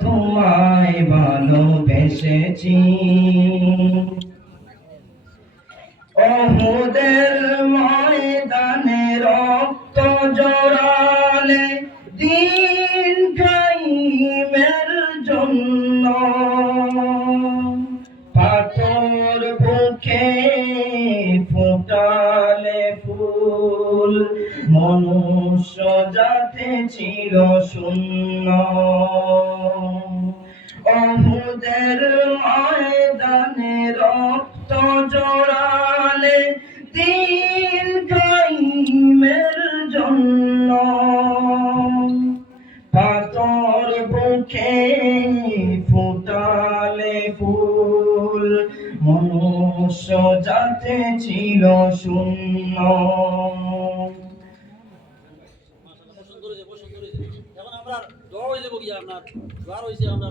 তোমায় ভালোবেসেছি ওহুদের ময়দানে রক্ত জড়ালে দিন কায়েমের জন্য পাথর বুকে ফোটালে ফুল মনুষ্য জাতি ছিল শূন্য ওহুদের ময়দানে রক্ত জড়ালে দিন কায়েমের জন্য পাথর বুকে ফোটালে ফুল মনুষ্য জাতি ছিল শূন্য। এখন আমরা দোয়া হয়ে যাবো কি আপনার দোয়া রয়েছে আমরা